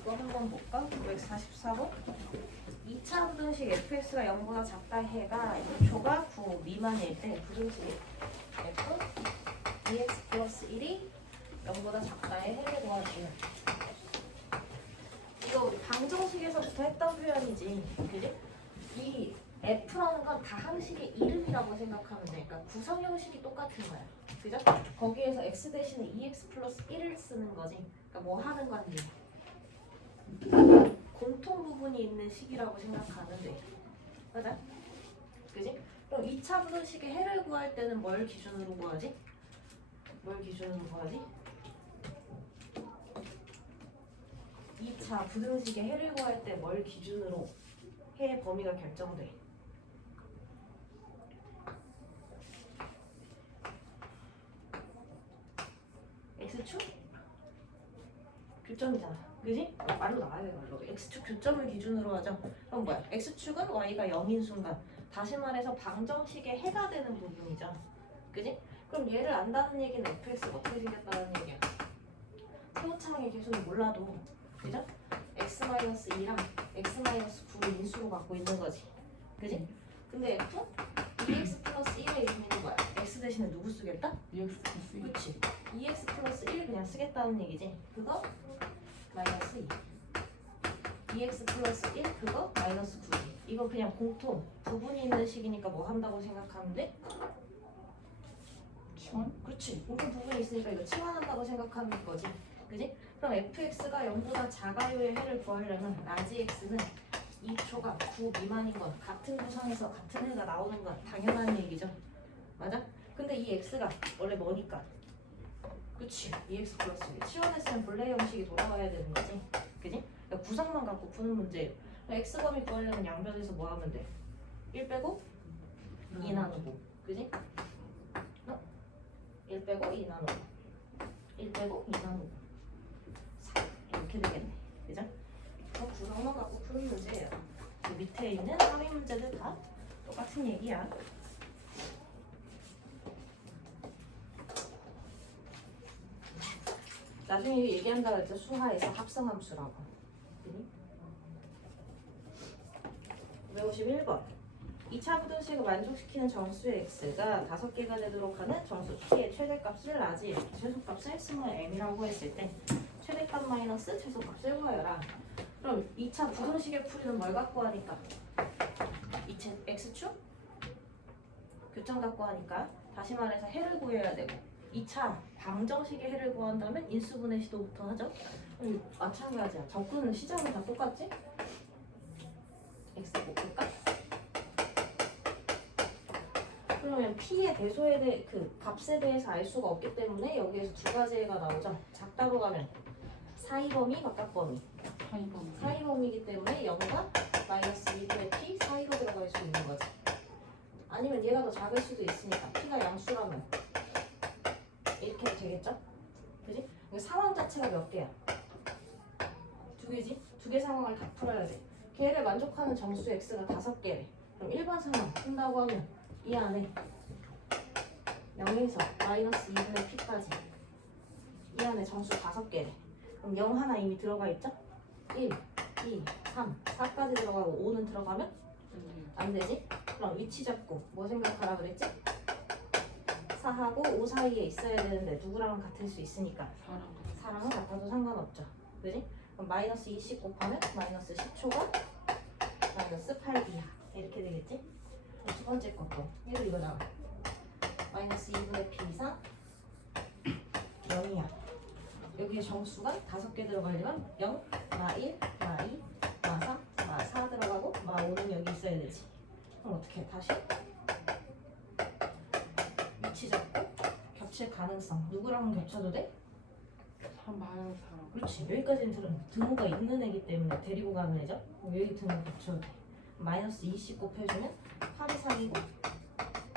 이거 한번 볼까? 944번 2차 부등식 fx가 0보다 작다 해가 2초가 9 미만일 때 부등식 f dx 플러스 1이 0보다 작다의 해를 구하시오. 이거 우리 방정식에서부터 했던 표현이지, 그지? 이 f라는 건 다 항식의 이름이라고 생각하면 돼. 그러니까 구성 형식이 똑같은 거야, 그죠? 거기에서 x 대신에 2x 플러스 1을 쓰는 거지. 그러니까 뭐 하는 건지 공통 부분이 있는 식이라고 생각하면 돼, 맞아? 그지? 그럼 2차 부등식의 해를 구할 때는 뭘 기준으로 구하지? 뭘 기준으로 구하지? 2차 부등식의 해를 구할 때 뭘 기준으로 해의 범위가 결정돼? x축? 교점이잖아, 그지? 말로 나와야 돼, 말로. x축 교점을 기준으로 하죠. 그럼 뭐야? x축은 y가 0인 순간, 다시 말해서 방정식의 해가 되는 부분이죠, 그지? 그럼 얘를 안다는 얘기는 fx가 어떻게 생겼다는 얘기야? 세우창의 계수는 몰라도, 그죠? x-2랑 x-9를 인수로 갖고 있는 거지, 그지? 근데 f? 2x 플러스 1의 의미는 뭐야? x 대신에 누구 쓰겠다? 2x 플러스 2. 그치? 2x 플러스 1 그냥 쓰겠다는 얘기지. 그거 마이너스 2. 2x 플러스 1 그거 마이너스 9. 이거 그냥 공통 부분이 있는 식이니까 뭐 한다고 생각하면 돼? 치환? 그렇지. 공통 부분이 있으니까 이거 치환한다고 생각하는 거지, 그지? 그럼 fx가 0보다 작아요의 해를 구하려면 라지 x는 2초가 9 미만인 건 같은 구성에서 같은 해가 나오는 건 당연한 얘기죠, 맞아? 근데 이 x가 원래 뭐니까? 그치? 2x 플러스 1 치환했으면 본래 형식이 돌아와야 되는 거지, 그지? 그러니까 구성만 갖고 푸는 문제예요. x범위 구하려면 양변에서 뭐 하면 돼? 1 빼고 2 나누고, 그지? 1 빼고 2 나누고 1 빼고 2 나누고 4 이렇게 되겠네, 그죠? 그럼 구성만 갖고 푸는 문제예요. 그 밑에 있는 상위 문제들 다 똑같은 얘기야. 나중에 얘기한다고 했죠. 수하에서 합성함수라고. 551번 2차 부등식을 만족시키는 정수의 x가 5개가 되도록 하는 정수 t의 최대값을 라지 최소값을 스몰 m이라고 했을 때 최대값 마이너스 최소값을 구하여라. 그럼 2차 부등식의 풀이는 뭘 갖고 하니까? 이체 x축? 교점 갖고 하니까 다시 말해서 해를 구해야 되고 2차 방정식의 해를 구한다면 인수분해 시도부터 하죠. 마찬가지야. 접근은 시작은 다 똑같지? x 곱할까? 그러면 p의 대소에 대해 그 값에 대해서 알 수가 없기 때문에 여기에서 두 가지가 나오죠. 작다로 가면 사이범위, 바깥범위. 사이범위이기 때문에 0과 마이너스 2분의 p 사이로 들어갈 수 있는 거지. 아니면 얘가 더 작을 수도 있으니까 p가 양수라면 이렇게 해도 되겠죠? 그지? 상황 자체가 몇 개야? 두 개지? 두 개 상황을 다 풀어야 돼. 걔를 만족하는 정수 x가 5개래. 그럼 일반 상황 푼다고 하면 이 안에 0에서 마이너스 2분의 p까지 이 안에 정수 5개래. 그럼 0 하나 이미 들어가 있죠? 1, 2, 3, 4까지 들어가고 5는 들어가면 안 되지? 그럼 위치 잡고 뭐 생각하라 그랬지? 4하고 5 사이에 있어야 되는데 누구랑은 같을 수 있으니까 4랑은 같아도 상관없죠, 그지? 그럼 마이너스 20 곱하면 마이너스 10초가 마이너스 8 이하 이렇게 되겠지? 두 번째 것도 얘도 이거 나와. 마이너스 2분의 p 이상 0이야. 여기에 정수가 5개 들어가려면 0, 마 1, 마 2, 마 3, 마 4 들어가고 마 5는 여기 있어야 되지. 그럼 어떻게 해? 다시 위치 잡고 겹칠 가능성 누구랑은 겹쳐도 돼? 3 마이너스 4. 그렇지. 여기까지는 등호가 있는 애기 때문에 데리고 가는 애죠. 여기 등호 겹쳐도 돼. 마이너스 20 곱해주면 8이 3이고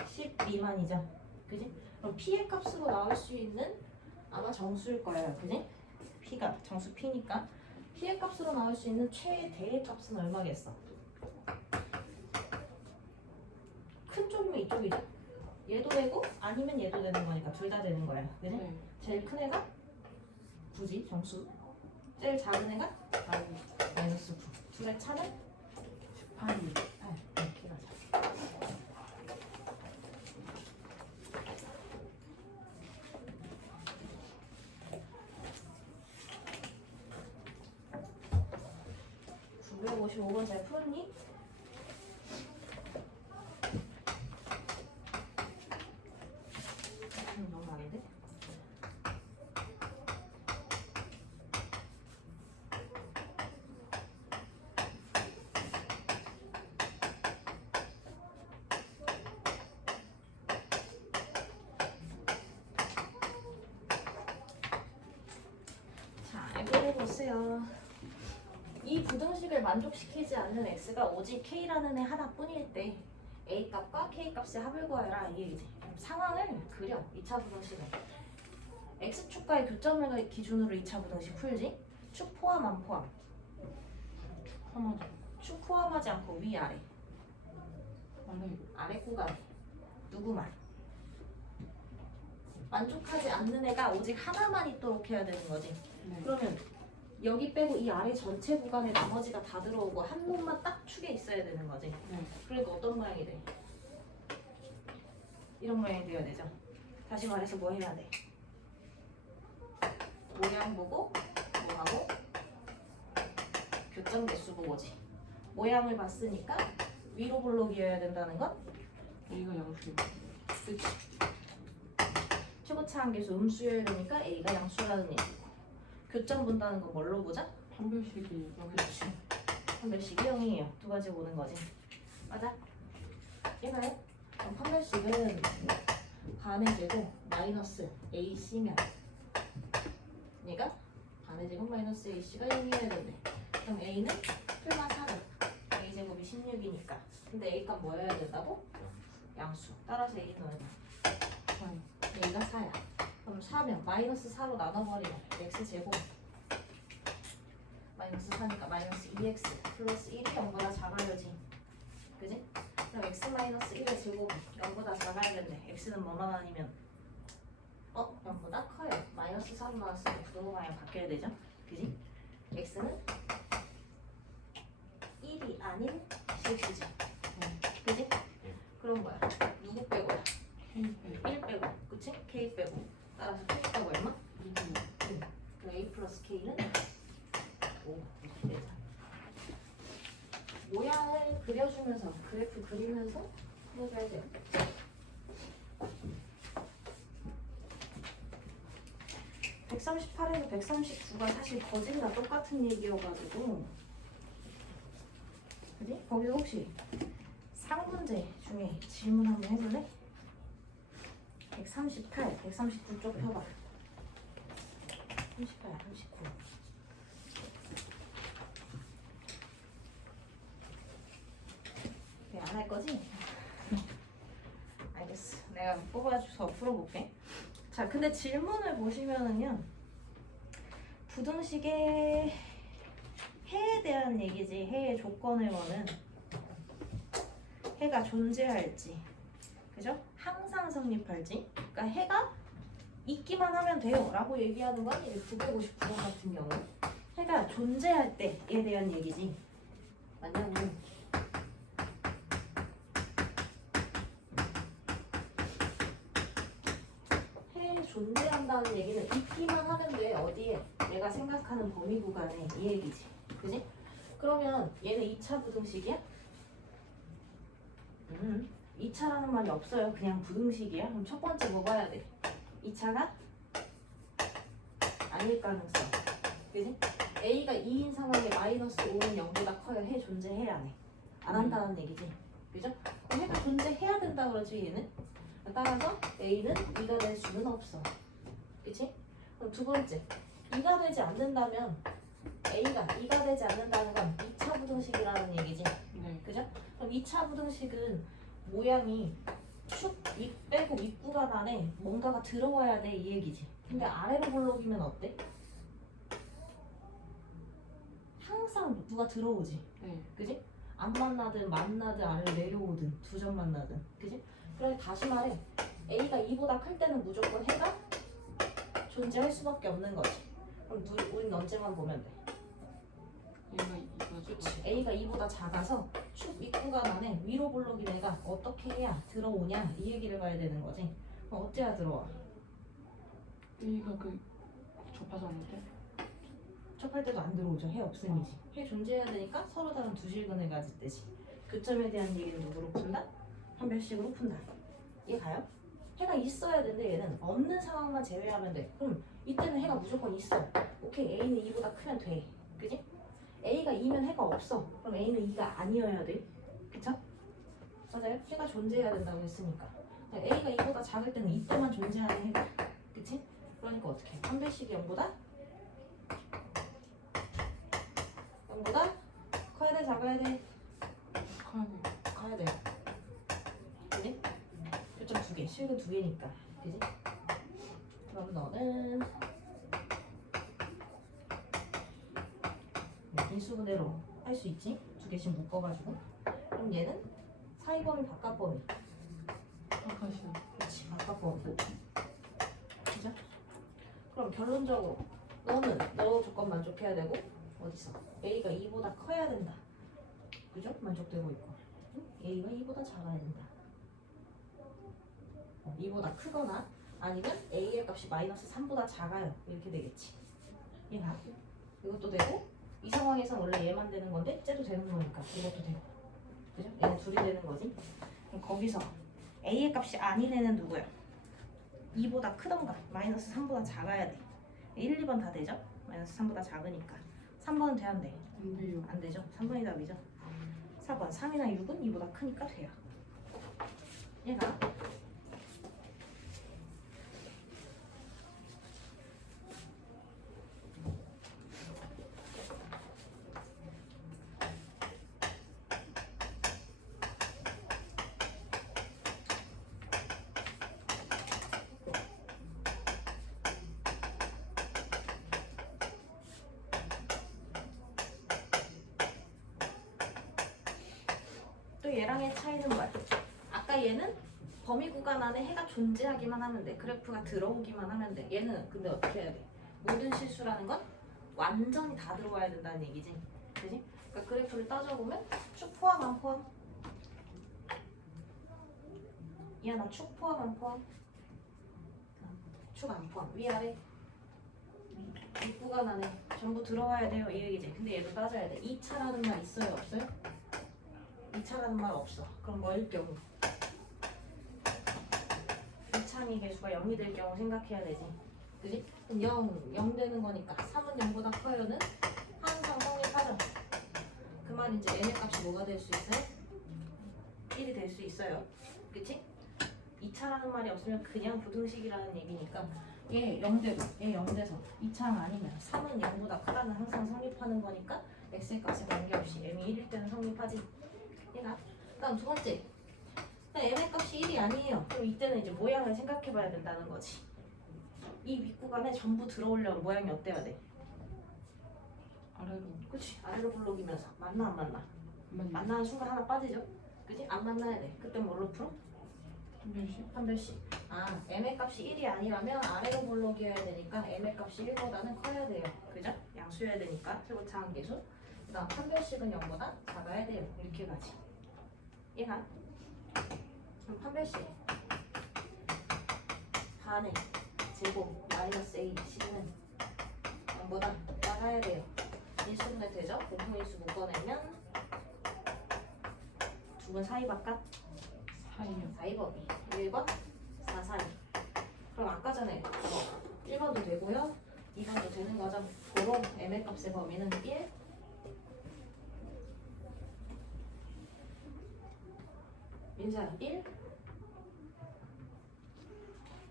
10 미만이죠, 그지? 그럼 p의 값으로 나올 수 있는 아마 정수일 거예요, 그지? p가 정수 p니까 p의 값으로 나올 수 있는 최대의 값은 얼마겠어? 큰 쪽이면 이쪽이죠? 얘도 되고 아니면 얘도 되는 거니까 둘 다 되는 거야, 그지? 네. 제일 큰 애가 굳이 정수, 제일 작은 애가 마이너스 9. 둘의 차는 18이 8. 이렇게 가자. (955번) 잘 풀었니? 너무 많은데? 자, 이거 해보세요. 이 부등식을 만족시키지 않는 x가 오직 k라는 애 하나뿐일 때 a 값과 k 값의 합을 구하여라 이 얘기지. 그럼 상황을 그려. 2차 부등식은 x축과의 교점을 기준으로 2차 부등식 풀지. 축 포함 안 포함? 포함하죠. 축 포함하지 않고 위아래. 아래 아래 구간 누구만? 만족하지 않는 애가 오직 하나만 있도록 해야 되는 거지. 네. 그러면 여기 빼고 이 아래 전체 구간에 나머지가 다 들어오고 한 놈만 딱 축에 있어야 되는 거지. 네. 그러니까 어떤 모양이 돼? 이런 모양이 돼야 되죠. 다시 말해서 뭐 해야 돼? 모양 보고 뭐 하고 교점 개수 보고지. 모양을 봤으니까 위로 볼록이어야 된다는 건 A가 양수예요. 그치. 최고차 한계수 음수여야 되니까 A가 양수라는 얘기고 교점 본다는 건 뭘로 보자? 판별식이 그렇지. 판별식이 0이에요. 두 가지 보는 거지. 맞아? 얘가요? 그럼 판별식은 반의 제곱 마이너스 AC면 얘가 반의 제곱 마이너스 AC가 0이어야 된대. 그럼 A는 풀만 4다. A제곱이 16이니까. 근데 A 값 뭐여야 된다고? 양수. 따라서 A는 좋아요. A가 4야. 그럼 4면 마이너스 4로 나눠버리면 X제곱 마이너스 4니까 마이너스 2X 플러스 1이 0보다 작아야지. 그지? 그럼 X 마이너스 1의 제곱이 0보다 작아야 된대. X는 뭐만 아니면 0보다 커요. 마이너스 4로 나왔으면 부등호 방향 바뀌어야 되죠. 그지? X는 1이 아닌 실수지. 그지? 그럼 뭐야? 누구 빼고야? K 빼고 1 빼고, 그치? K 빼고. 따라서 K 빼고 얼마? 2고 그 A 플러스 K는 5. 모양을 그려주면서 그래프 그리면서 풀어줘야 돼요. (138에서) 139가 사실 거진다 똑같은 얘기여가지고 그지? 거기서 혹시 상문제 중에 질문 한번 해볼래? 138, 139 쪽 펴봐. 38, 39. 안 할 거지? 알겠어. 내가 뽑아줘서 풀어볼게. 자, 근데 질문을 보시면은요, 부등식의 해에 대한 얘기지. 해의 조건을 보는 해가 존재할지, 그죠? 항상 성립할지. 그러니까 해가 있기만 하면 돼요 라고 얘기하는 건 959번 같은 경우 해가 존재할 때에 대한 얘기지. 맞냐고. 해에 존재한다는 얘기는 있기만 하면 돼. 어디에? 내가 생각하는 범위 구간에 이 얘기지. 그지? 그러면 얘는 2차 부등식이야? 2차라는 말이 없어요. 그냥 부등식이야. 그럼 첫 번째 뭐 봐야 돼? 2차가 아닐 가능성. 그지? A가 2인 상황에 마이너스 5는 0보다 커요. 해 존재해야 안 해. 안 한다는 얘기지. 그죠? 그럼 해가 존재해야 된다 그러지 얘는? 따라서 A는 2가 될 수는 없어. 그치? 그럼 두 번째 2가 되지 않는다면 A가 2가 되지 않는다는 건 2차 부등식이라는 얘기지. 네. 그죠? 그럼 2차 부등식은 모양이 축 윗 빼고 윗구간 안에 뭔가가 들어와야 돼 이 얘기지. 근데 아래로 볼록이면 어때? 항상 누가 들어오지. 네. 그지? 안 만나든 만나든 아래로 내려오든 두 점 만나든. 그지? 그래 다시 말해 A가 2보다 클 때는 무조건 해가 존재할 수밖에 없는 거지. 그럼 우린 언제만 보면 돼? A가 이거 그치. A가 2보다 작아서 축 윗구간 안에 위로 블록이 내가 어떻게 해야 들어오냐 이 얘기를 봐야 되는 거지. 어때야 들어와? A가 그 접하지 않을 때 접할 때도 안 들어오죠. 해 없음이지. 해 존재해야 되니까 서로 다른 두 실근을 가질 때지. 교점에 대한 얘기는 누구로 푼다? 판별식으로 푼다. 이해 가요? 해가 있어야 되는데 얘는 없는 상황만 제외하면 돼. 그럼 이때는 해가 무조건 있어. 오케이, A는 2보다 크면 돼. 그지? A가 2면 해가 없어. 그럼 A는 2가 아니어야 돼. 그쵸? 맞아요? 해가 존재해야 된다고 했으니까. A가 2보다 작을 때는 이때만 존재하는 해가. 그치? 그러니까 어떻게 해? 판별식이 0보다? 0보다? 커야 돼? 작아야 돼? 커야 돼. 가야 돼. 그지? 교점 2개, 실근 2개니까. 그지? 그럼 너는 인수분해로 할 수 있지? 2개씩 묶어가지고. 그럼 얘는 사이범위 바깥범위. 아까시야. 그렇지, 바깥범위. 그죠? 그럼 결론적으로 너는 너 조건 만족해야 되고 어디서? A가 2보다 커야 된다. 그죠? 만족되고 있고. A가 2보다 작아야 된다. 2보다 크거나 아니면 A의 값이 마이너스 3보다 작아요. 이렇게 되겠지. 얘가 이것도 되고 이 상황에선 원래 얘만 되는 건데 쟤도 되는 거니까 이것도 되고. 그죠? 얘는 둘이 되는 거지. 그럼 거기서 A의 값이 아닌 애는 누구야? 2보다 크던가 마이너스 3보다 작아야 돼. 1, 2번 다 되죠? 마이너스 3보다 작으니까. 3번은 돼야 안 돼? 안 돼요. 안 되죠? 3번이 답이죠? 4번 3이나 6은 2보다 크니까 돼요. 얘가 또 얘랑의 차이는 뭐야? 아까 얘는 범위 구간 안에 해가 존재하기만 하면 돼. 그래프가 들어오기만 하면 돼. 얘는 근데 어떻게 해야 돼? 모든 실수라는 건 완전히 다 들어와야 된다는 얘기지. 그지? 그러니까 그래프를 따져보면 축 포함 안 포함? 야, 나 축 포함 안 포함? 축 안 포함. 위아래? 윗구간 안에 전부 들어와야 돼요. 이 얘기지. 근데 얘도 따져야 돼. 2차라는 말 있어요? 없어요? 2차라는 말 없어. 그럼 뭐일 경우? 2차미 개수가 0이 될 경우 생각해야 되지. 그지? 그럼 0 되는 거니까 3은 0보다 커요는 항상 성립하죠. 그 말이 이제 n의 값이 뭐가 될 수 있어요? 1이 될 수 있어요. 그치? 2차라는 말이 없으면 그냥 부등식이라는 얘기니까 얘 0되고 얘 0돼서 2차는 아니면 3은 0보다 크다는 항상 성립하는 거니까 x의 값에 관계없이 m이 1일 때는 성립하지. 얘가. 그다음 두 번째. m의 값이 1이 아니에요. 그럼 이때는 이제 모양을 생각해 봐야 된다는 거지. 이 윗구간에 전부 들어오려면 모양이 어때야 돼? 아래로. 그치? 아래로 블록이면서 맞나 안 맞나? 맞나? 만나는 순간 하나 빠지죠? 그치? 안 만나야 돼. 그때 뭘로 풀어? 한별씩. 판별식. 아, m의 값이 1이 아니라면 아래로 블록이어야 되니까 m의 값이 1보다는 커야 돼요. 그죠? 양수여야 되니까 최고차항 계수. 그 다음 판별식은 0보다 작아야 돼요. 이렇게 가지. 얘가 그럼 판별식 반의 제곱 마이너스 a c는 0보다 작아야 돼요. 인수분해 되죠? 공통인수 묶어내면 두 분 사이 바깥 사이요. 4번이 1번 4, 4, 2. 그럼 아까 전에 1번도 되고요 2번도 되는 거죠. 고로 m의 값의 범위는 1 민서야 1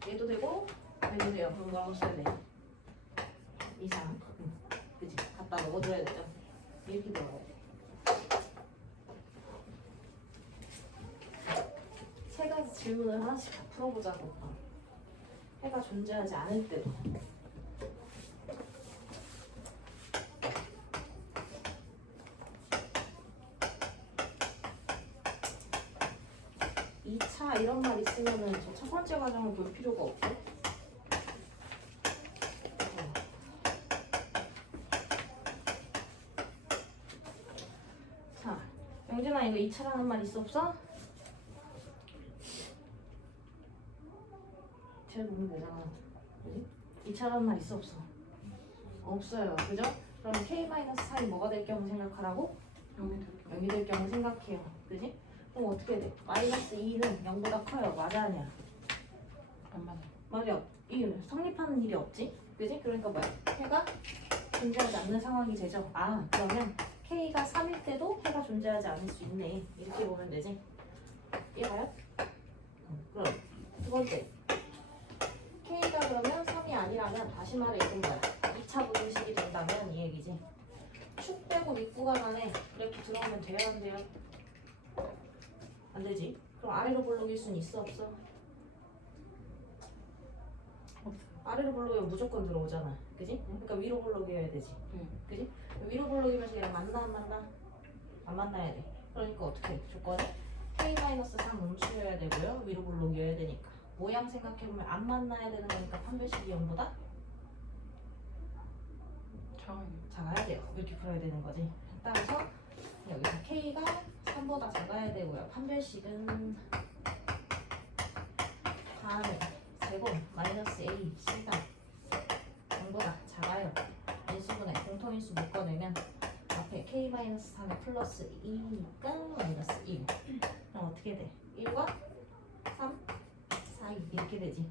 얘도 되고 얘도 돼요. 그럼 뭐라고 써야 돼? 이상. 그치? 갖다 넣어줘야 되죠. 이렇게 넣어야 돼. 세 가지 질문을 하나씩 다 풀어보자고. 해가 존재하지 않을 때도. 이 차 이런 말 있으면은 저 첫 번째 과정을 볼 필요가 없고. 영진아 이거 2차라는 말 있어 없어? 쟤 보면 되잖아. 그지? 2차라는 말 있어 없어? 없어요. 그죠? 그럼 k-4이 뭐가 될 경우 생각하라고? 0이 될 경우 생각해요. 그지? 그럼 어떻게 돼? 마이너스 2는 0보다 커요. 맞아 아니야? 안 맞아. 맞아. 이 성립하는 일이 없지? 그지? 그러니까 뭐야? 해가 존재하지 않는 상황이 되죠. 아 그러면 K가 3일 때도 해가 존재하지 않을 수 있네. 이렇게 보면 되지. 이해가요? 그럼 두 번째 K가 그러면 3이 아니라면 다시 말해 이건 뭐야? 2차 부등식이 된다면 이 얘기지. 축 빼고 윗구간 안에 이렇게 들어오면 돼요 안 돼요? 안 되지. 그럼 아래로 볼록일 수는 있어 없어? 없어. 아래로 볼록이면 무조건 들어오잖아. 그지? 그러니까 위로 볼록이어야 되지. 응. 그지? 위로 볼록이면서 얘랑 만나 안 만나? 안 만나야 돼. 그러니까 어떻게 해? 조건이 K-3 음수여야 되고요. 위로 볼록이어야 되니까. 모양 생각해보면 안 만나야 되는 거니까 판별식이 0보다 작아야 돼요. 이렇게 풀어야 되는 거지. 따라서 여기서 K가 3보다 작아야 되고요. 판별식은 반을 제곱 마이너스 A C가 0보다 작아요. 인수분해 공통인수 묶어내면 앞에 K-3에 플러스 2니까 마이너스 1. 그럼 어떻게 돼? 1과 3 사이 이렇게 되지.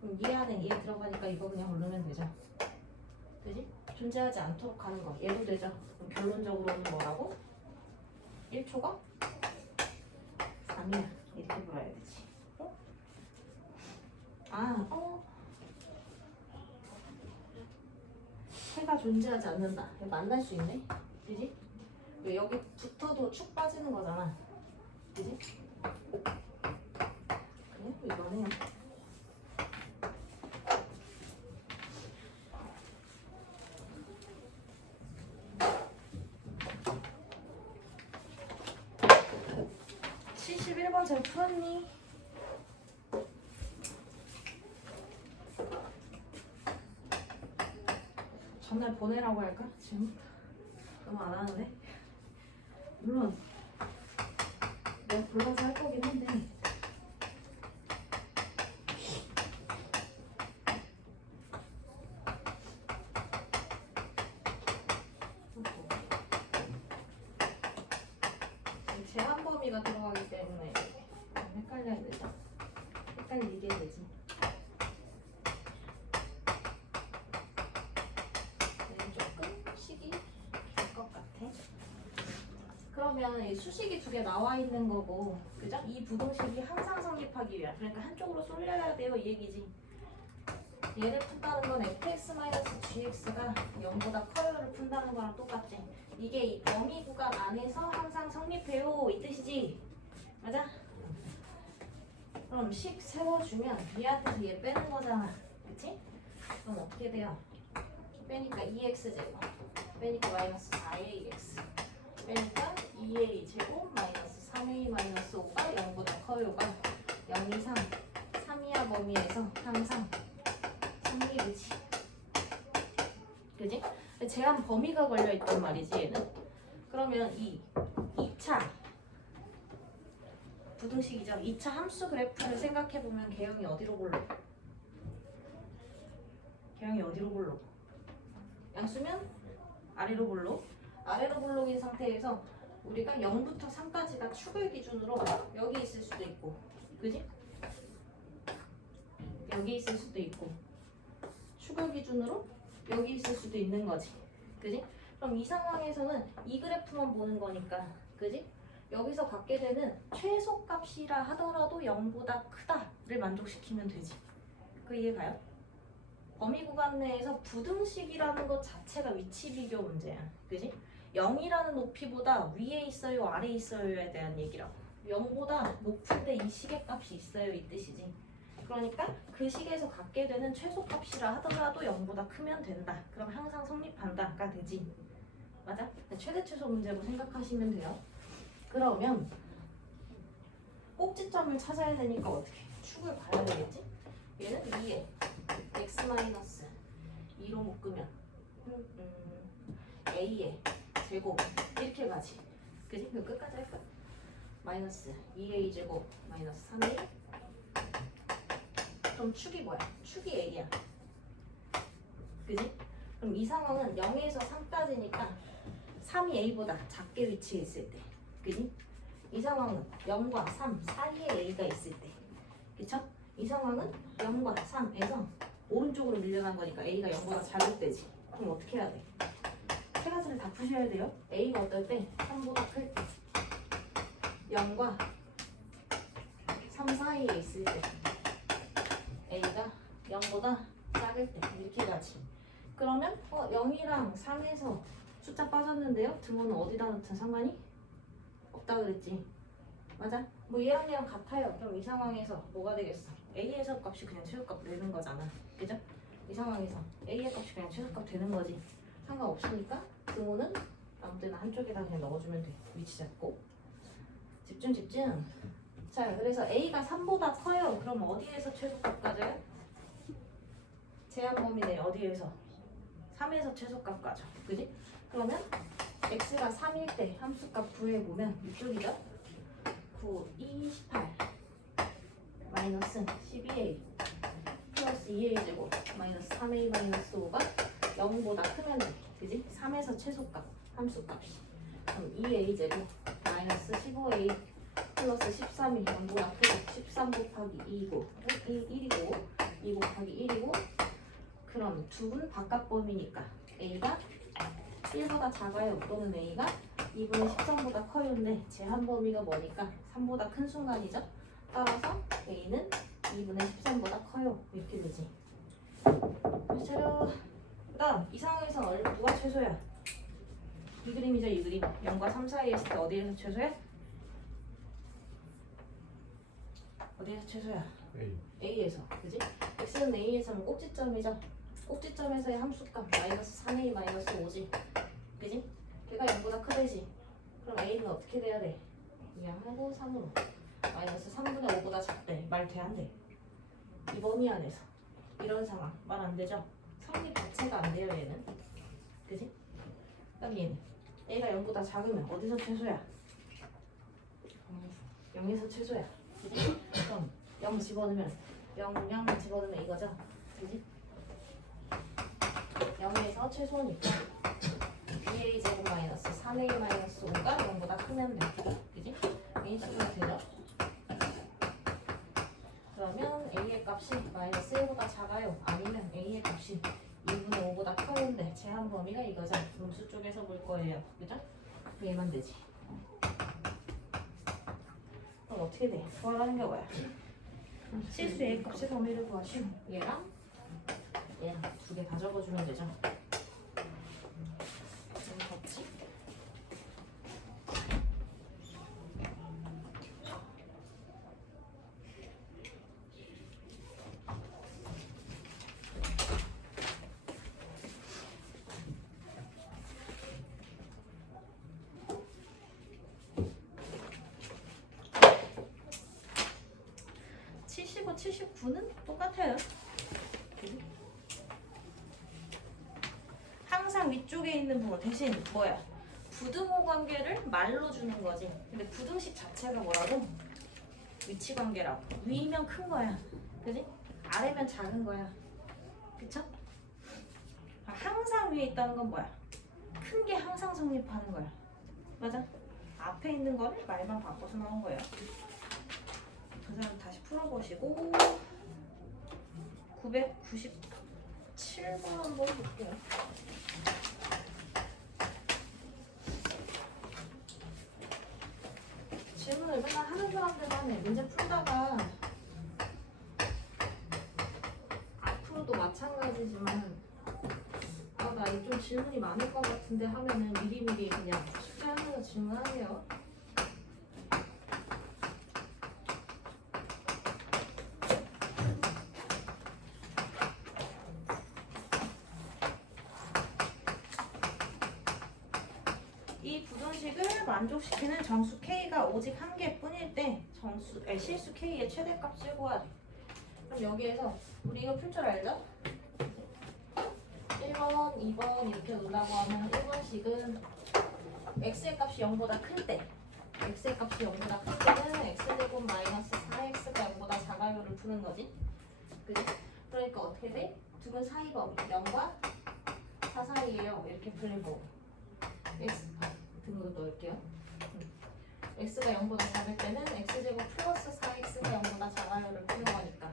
그럼 얘 안에 얘 들어가니까 이거 그냥 오르면 되죠. 그지? 존재하지 않도록 하는 거. 얘도 되죠. 그럼 결론적으로는 뭐라고? 1초가 3이야. 이렇게 물어야 되지. 해가 존재하지 않는다. 만날 수 있네. 그지? 여기 붙어도 축 빠지는 거잖아. 그지? 그래? 이거네요. 잘 풀었니? 전날 보내라고 할까? 지금 너무 안 하는데? 물론 내가 불러서 할 거긴 한데 제한 범위가 들어가기 때문에 헷갈려야 되죠. 헷갈리게 되지. 조금 식이 될 것 같아. 그러면 이 수식이 두 개 나와 있는 거고, 그죠? 이 부등식이 항상 성립하기 위한, 그러니까 한쪽으로 쏠려야 돼요 이 얘기지. 얘를 푼다는 건 fx-gx가 0보다 커요를 푼다는 거랑 똑같지. 이게 이 범위 구간 안에서 항상 성립해요 이 뜻이지. 맞아? 그럼 식 세워주면 얘한테서 얘 빼는 거잖아. 그치? 그럼 어떻게 돼요? 빼니까 2x제곱 빼니까 마이너스 4ax 빼니까 2a제곱 마이너스 3a 마이너스 5가 0보다 커요가 0 이상 3 이하 범위에서 항상 성립이지. 그지? 제한 범위가 걸려있단 말이지 얘는. 그러면 이 2차 부등식이죠. 2차 함수 그래프를 생각해보면 개형이 어디로 볼로? 개형이 어디로 볼로? 양수면 아래로 볼로. 아래로 볼록인 상태에서 우리가 0부터 3까지가 축을 기준으로 여기 있을 수도 있고, 그지? 여기 있을 수도 있고, 축을 기준으로 여기 있을 수도 있는 거지, 그지? 그럼 이 상황에서는 이 그래프만 보는 거니까, 그지? 여기서 갖게 되는 최소값이라 하더라도 0보다 크다를 만족시키면 되지. 그 이해가요? 범위 구간 내에서 부등식이라는 것 자체가 위치 비교 문제야. 그지? 0이라는 높이보다 위에 있어요, 아래에 있어요에 대한 얘기라고. 0보다 높을 때 이 식의 값이 있어요, 이 뜻이지. 그러니까 그 식에서 갖게 되는 최소값이라 하더라도 0보다 크면 된다. 그럼 항상 성립한다가 되지. 맞아? 최대 최소 문제로 생각하시면 돼요. 그러면 꼭지점을 찾아야 되니까 어떻게? 축을 봐야 되겠지? 얘는 2에 x-2로 묶으면 a에 제곱 이렇게 가지. 그지? 그 끝까지 할까? 마이너스 2a 제곱 마이너스 3a. 그럼 축이 뭐야? 축이 a야. 그지? 그럼 이 상황은 0에서 3까지니까 3이 a보다 작게 위치해 있을 때. 그지? 이 상황은 0과 3 사이에 a가 있을 때. 그쵸? 이 상황은 0과 3에서 오른쪽으로 밀려난 거니까 a가 0보다 작을 때지. 그럼 어떻게 해야 돼? 세 가지를 다 푸셔야 돼요. a가 어떨 때? 3보다 클 때. 0과 3 사이에 있을 때. a가 0보다 작을 때. 이렇게 가지. 그러면 0이랑 3에서 숫자 빠졌는데요. 등호는 어디다 넣든 상관이 없다 그랬지. 맞아? 뭐 얘랑 얘랑 같아요. 그럼 이 상황에서 뭐가 되겠어? a에서 값이 그냥 최소값 되는 거잖아. 그죠? 이 상황에서 a의 값이 그냥 최소값 되는 거지. 상관없으니까 등호는 아무 때나 한쪽에다 그냥 넣어주면 돼. 위치 잡고. 집중 집중. 자, 그래서 a가 3보다 커요. 그럼 어디에서 최소값 가져요? 제한 범위네. 어디에서? 3에서 최소값 가져. 그지? 그러면 x가 3일 때 함수값 구해보면 이쪽이죠? 9, 2, 18 마이너스 12a 플러스 2a 제곱 마이너스 3a 마이너스 5가 0보다 크면 돼. 그지? 3에서 최소값 함수값이. 그럼 2a 제곱 마이너스 15a 플러스 13이 0보다 크고 13 곱하기 2이고 1이고 2 곱하기 1이고 그럼 두분 바깥 범위니까 a가 1보다 작아요 또는 a가 2분의 13보다 커요인데 제한 범위가 뭐니까 3보다 큰 순간이죠. 따라서 a는 2분의 13보다 커요. 이렇게 되지. 다시 차려. 그 다음 이 상황에서 누가 최소야? 이 그림이죠. 이 그림. 0과 3 사이에 있을 때 어디에서 최소야? 어디에서 최소야? A에서. 그지? x는 A에서는 꼭지점이죠. 꼭지점에서의 함수값 마이너스 3a 마이너스 5지. 그지? 걔가 0보다 크대지. 그럼 a는 어떻게 돼야 돼? 2하고 3으로 마이너스 3분의 5보다 작대. 말 돼 안 돼? 이 범위 안에서 이런 상황 말 안 되죠? 성립 자체가 안 돼요 얘는. 그지? 그럼 얘는 a가 0보다 작으면 어디서 최소야? 0에서 최소야. 그지? 그럼 0 집어넣으면 0 집어넣으면 이거죠? 그지? 0에서 최소니까 2a 제곱 마이너스 3a 마이너스 5가 0보다 크면 돼. 그지? a 작으면 되죠? 그러면 a의 값이 마이너스 1보다 작아요. 아니면 a의 값이 2분의 5보다 커요인데 제한 범위가 이거죠. 음수 쪽에서 볼 거예요. 그죠? 얘만 되지. 그럼 어떻게 돼? 구하라는 게 뭐야? 실수 a 값의 범위를 구하시오. 얘랑 두 개 다 적어주면 되죠. 없지? (75, 79는) 똑같아요. 항상 위쪽에 있는 부호 대신 뭐야? 부등호 관계를 말로 주는 거지. 근데 부등식 자체가 뭐라고? 위치 관계라고. 위면 큰 거야. 그지? 아래면 작은 거야. 그쵸? 항상 위에 있다는 건 뭐야? 큰 게 항상 성립하는 거야. 맞아? 앞에 있는 거를 말만 바꿔서 나온 거예요. 그 사람 다시 풀어보시고 997번 한번 볼게요. 질문을 맨날 하는 사람들만 문제 풀다가 앞으로도 마찬가지지만 나 이거 좀 질문이 많을 것 같은데 하면은 미리미리 그냥 숙제하면서 질문하세요. 이 부등식을 만족시키는 정수 K가 오직 한 개뿐일 때 실수 K의 최대값을 구하래. 그럼 여기에서 우리 이거 풀 줄 알죠? 1번, 2번 이렇게 놓으라고 하면 1번식은 x의 값이 0보다 클 때, x의 값이 0보다 클 때는 x제곱 마이너스 4x가 0보다 작아요를 푸는 거지. 그지? 그러니까 어떻게 돼? 두근 사이 범위 0과 4 사이에요. 이렇게 풀린 거고. x 등으로 넣을게요. x가 0보다 작을 때는 x제곱 플러스 4x가 0보다 작아요를 푸는 거니까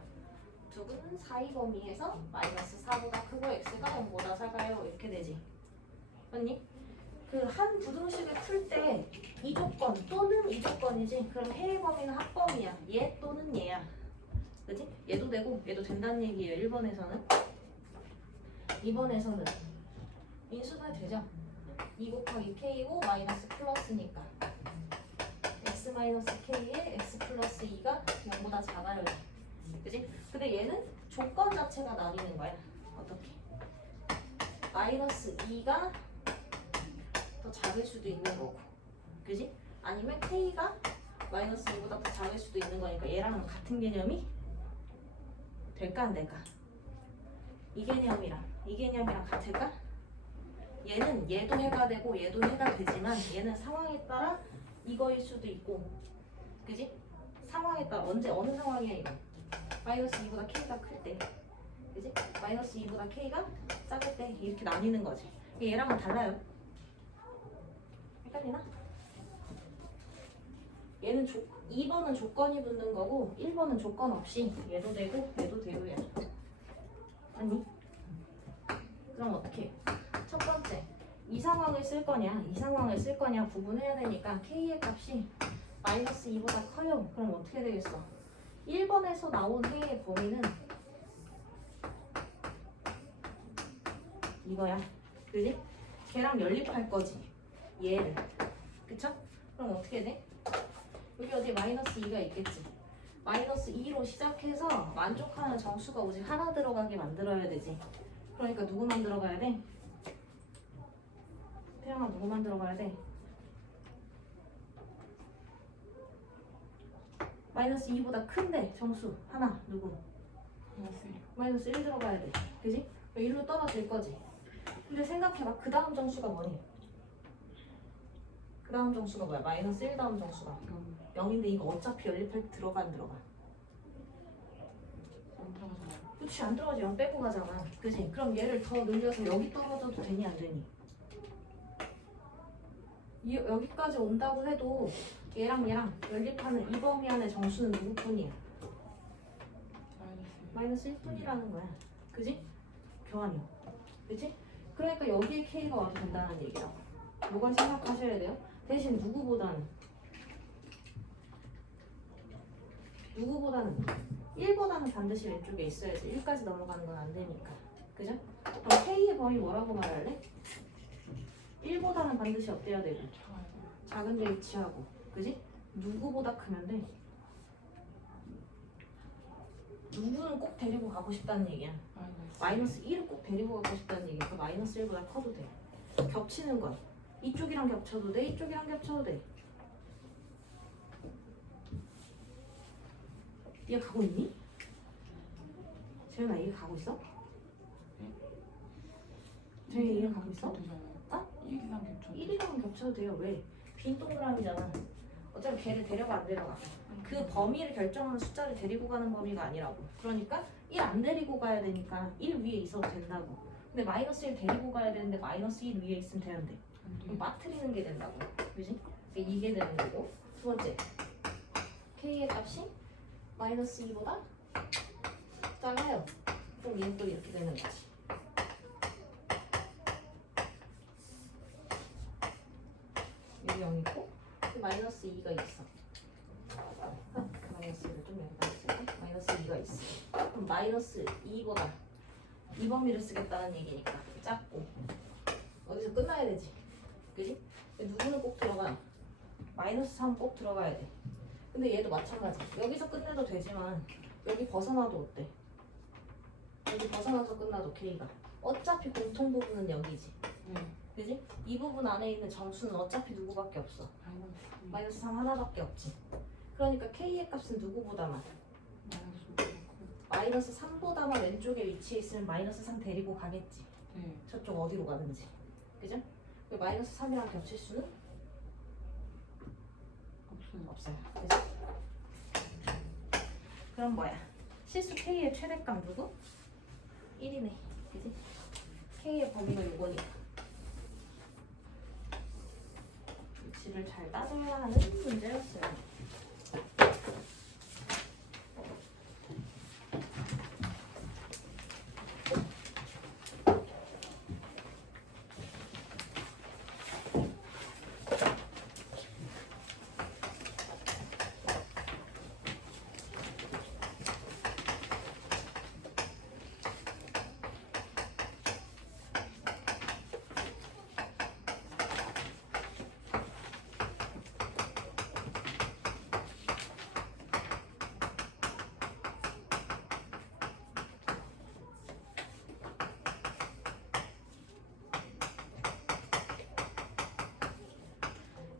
두근 사이 범위에서 마이너스 4보다 크고 x가 0보다 작아요. 이렇게 되지. 맞니? 그 한 부등식을 풀 때 이 조건 또는 이 조건이지. 그럼 해의 범위는 합범위야. 얘 또는 얘야. 그지? 얘도 되고 얘도 된다는 얘기예요. 1번에서는. 2번에서는 인수가 되죠. 2 곱하기 k고 마이너스 플러스니까 x 마이너스 k에 x 플러스 2가 0보다 작아요. 그지? 근데 얘는 조건 자체가 나뉘는 거야. 어떻게? 마이너스 2가 더 작을 수도 있는 거고, 그지? 아니면 k가 마이너스 2보다 더 작을 수도 있는 거니까 얘랑 같은 개념이 될까 안 될까? 이 개념이랑 같을까? 얘는 얘도 해가 되고 얘도 해가 되지만 얘는 상황에 따라 이거일 수도 있고, 그지? 상황에 따라 언제 어느 상황이야 이거? 마이너스 2보다 k가 클 때, 그지? 마이너스 2보다 k가 작을 때 이렇게 나뉘는 거지. 얘랑은 달라요. 헷갈리나? 얘는 2번은 조건이 붙는 거고 1번은 조건 없이 얘도 되고 얘도 되고야. 아니? 그럼 어떻게? 첫 번째, 이 상황을 쓸 거냐 구분해야 되니까 k의 값이 마이너스 2보다 커요. 그럼 어떻게 되겠어? 1번에서 나온 해의 범위는 이거야. 그지? 걔랑 연립할 거지. 얘를. 그쵸? 그럼 어떻게 돼? 여기 어디에 마이너스 2가 있겠지. 마이너스 2로 시작해서 만족하는 정수가 오직 하나 들어가게 만들어야 되지. 그러니까 누구만 들어가야 돼? 태양아 누구만 들어가야 돼? 마이너스 2보다 큰데 정수 하나 누구? 마이너스 1 들어가야 돼. 그지? 1로 떨어질 거지. 근데 생각해봐. 그 다음 정수가 뭐니? 그 다음 정수가 뭐야? 마이너스 1 다음 정수가 0인데 이거 어차피 연립할 때 들어가 안 들어가? 그치, 안 들어가지. 0 빼고 가잖아. 그지? 그럼 얘를 더 늘려서 여기 떨어져도 되니 안 되니? 여기까지 온다고 해도 얘랑 연립하는 이 범위 안에 정수는 누구뿐이야? 마이너스 1뿐이라는 거야. 그지? 교환이요. 그지? 그러니까 여기에 k가 와도 된다는 얘기야. 뭐가 생각하셔야 돼요? 대신 누구보다는 1보다는 반드시 왼쪽에 있어야지. 1까지 넘어가는 건 안 되니까. 그죠? 그럼 k의 범위 뭐라고 말할래? 1보다는 반드시 어때야 되고? 작은 데 위치하고. 그지? 누구보다 크면 돼. 누구는 꼭 데리고 가고 싶다는 얘기야. 마이너스 1을 꼭 데리고 가고 싶다는 얘기니까 마이너스 1보다 커도 돼. 겹치는 거야. 이쪽이랑 겹쳐도 돼, 이쪽이랑 겹쳐도 돼. 이해 가고 있니? 재현아 이해 가고 있어? 재현이 이해 가고 있어? 어? 1이랑 겹쳐도 돼요. 왜? 빈 동그라미잖아. 어차피 걔를 데려가 안 데려가. 그 범위를 결정하는 숫자를 데리고 가는 범위가 아니라고. 그러니까 1 안 데리고 가야 되니까 1 위에 있어도 된다고. 근데 마이너스 1 데리고 가야 되는데 마이너스 1 위에 있으면 되는데. 그럼 빠뜨리는 게 된다고. 그지? 이게 되는 거고. 두 번째, k의 값이 마이너스 2보다 작아요. 그럼 얘는 또 이렇게 되는 거지. 여기 0이고 마이너스 2가 있어. 마이너스 2를 좀 여기다 쓸게. 마이너스 2가 있어. 그럼 마이너스 2보다 이 범위를 쓰겠다는 얘기니까 작고 어디서 끝나야 되지. 그지? 누구는 꼭 들어가. 마이너스 3 꼭 들어가야 돼. 근데 얘도 마찬가지. 여기서 끝내도 되지만 여기 벗어나도 어때? 여기 벗어나서 끝나도 k가 어차피 공통 부분은 여기지. 그지? 이 부분 안에 있는 정수는 어차피 누구밖에 없어. 마이너스 3 하나밖에 없지. 그러니까 k의 값은 누구보다만 마이너스 3보다만 왼쪽에 위치해 있으면 마이너스 3 데리고 가겠지. 저쪽 어디로 가든지. 그죠? 마이너스 3이랑 겹칠 수는 없어요. 그지? 그럼 뭐야? 실수 K의 최대값 누구? 1이네. 그지? K의 범위가 요거니까. 위치를 잘 따져야 하는 문제였어요.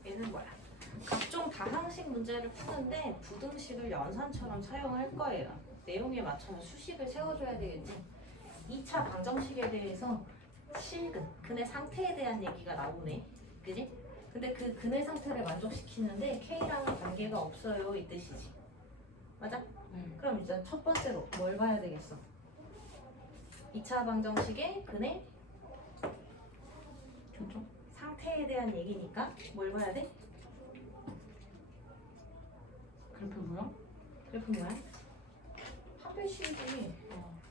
얘는 뭐야? 각종 다항식 문제를 푸는데 부등식을 연산처럼 사용할 거예요. 내용에 맞춰서 수식을 세워줘야 되겠지. 2차 방정식에 대해서 실근, 근의 상태에 대한 얘기가 나오네. 그지? 근데 그 근의 상태를 만족시키는데 K랑은 관계가 없어요. 이 뜻이지. 맞아? 그럼 일단 첫 번째로 뭘 봐야 되겠어? 2차 방정식의 근의 상태에 대한 얘기니까 뭘 봐야 돼? 그래프 뭐야? 그래프 뭐야? 판별식이지.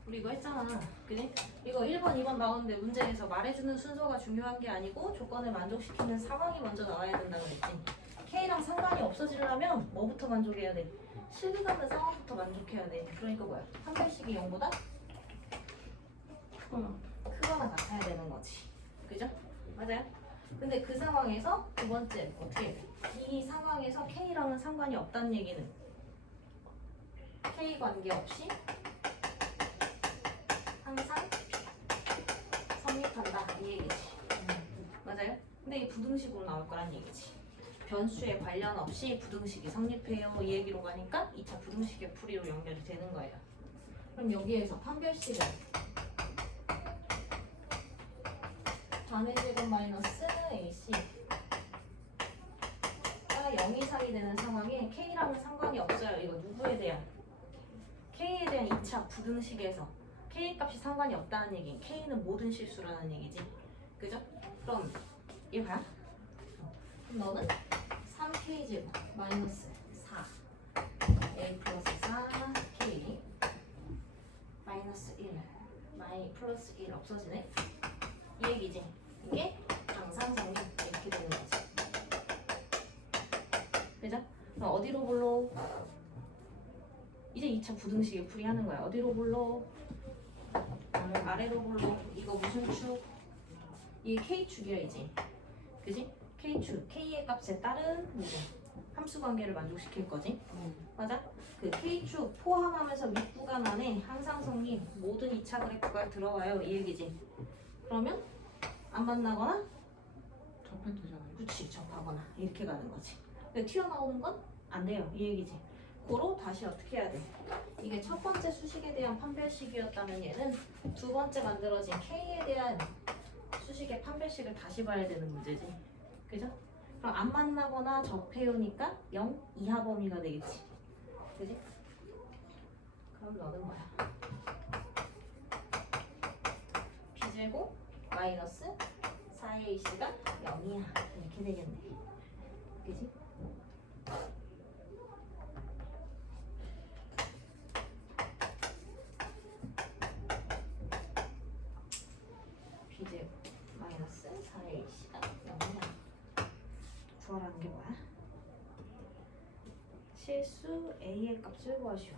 우리 이거 했잖아. 그지? 이거 1번, 2번 나오는데 문제에서 말해주는 순서가 중요한 게 아니고 조건을 만족시키는 상황이 먼저 나와야 된다고 그랬지. K랑 상관이 없어지려면 뭐부터 만족해야 돼? 실기받는 상황부터 만족해야 돼. 그러니까 뭐야? 판별식이 0보다 크거나 같아야 되는 거지. 그죠? 맞아요? 근데 그 상황에서 두 번째 어떻게 해? 이 상황에서 K랑은 상관이 없다는 얘기는 K 관계없이 항상 성립한다 이 얘기지. 맞아요? 근데 이 부등식으로 나올 거란 얘기지. 변수에 관련 없이 부등식이 성립해요 이 얘기로 가니까 2차 부등식의 풀이로 연결이 되는 거예요. 그럼 여기에서 판별식은 반의 제곱 마이너스 AC 가 0 이상이 되는 상황에 K랑은 상관이 없어요. 이거 누구에 대한? K에 대한 2차 부등식에서 K 값이 상관이 없다는 얘기는 K는 모든 실수라는 얘기지. 그죠? 그럼 이거 봐. 그럼 너는 3K 제곱 마이너스 4 A 플러스 4 K 마이너스 1 마이 플러스 1 없어지네. 이 얘기지. 이게 항상성립 이렇게 되는 거지. 그죠? 그럼 어디로 불러? 이제 2차 부등식에 풀이하는 거야. 어디로 불러? 아래로 불러. 이거 무슨 축? 이게 K축이야 이제. 그지? K축. K의 값에 따른 뭐고? 함수 관계를 만족시킬 거지. 맞아? 그 K축 포함하면서 윗구간 안에 항상 성립 모든 2차 그래프가 들어와요. 이 얘기지. 그러면 안 만나거나 접해도 되잖아요. 그치 접하거나 이렇게 가는 거지. 근데 튀어나오는 건 안 돼요. 이 얘기지. 고로 다시 어떻게 해야 돼? 이게 첫 번째 수식에 대한 판별식이었다면 얘는 두 번째 만들어진 K에 대한 수식의 판별식을 다시 봐야 되는 문제지. 그죠? 그럼 안 만나거나 접해오니까 0 이하 범위가 되겠지. 그지? 그럼 너는 뭐야? B제곱 마이너스 4AC가 0이야. 이렇게 되겠네. 그지? B제곱 마이너스 4AC가 0이야. 구하라는 게 뭐야? 실수 A의 값을 구하시오.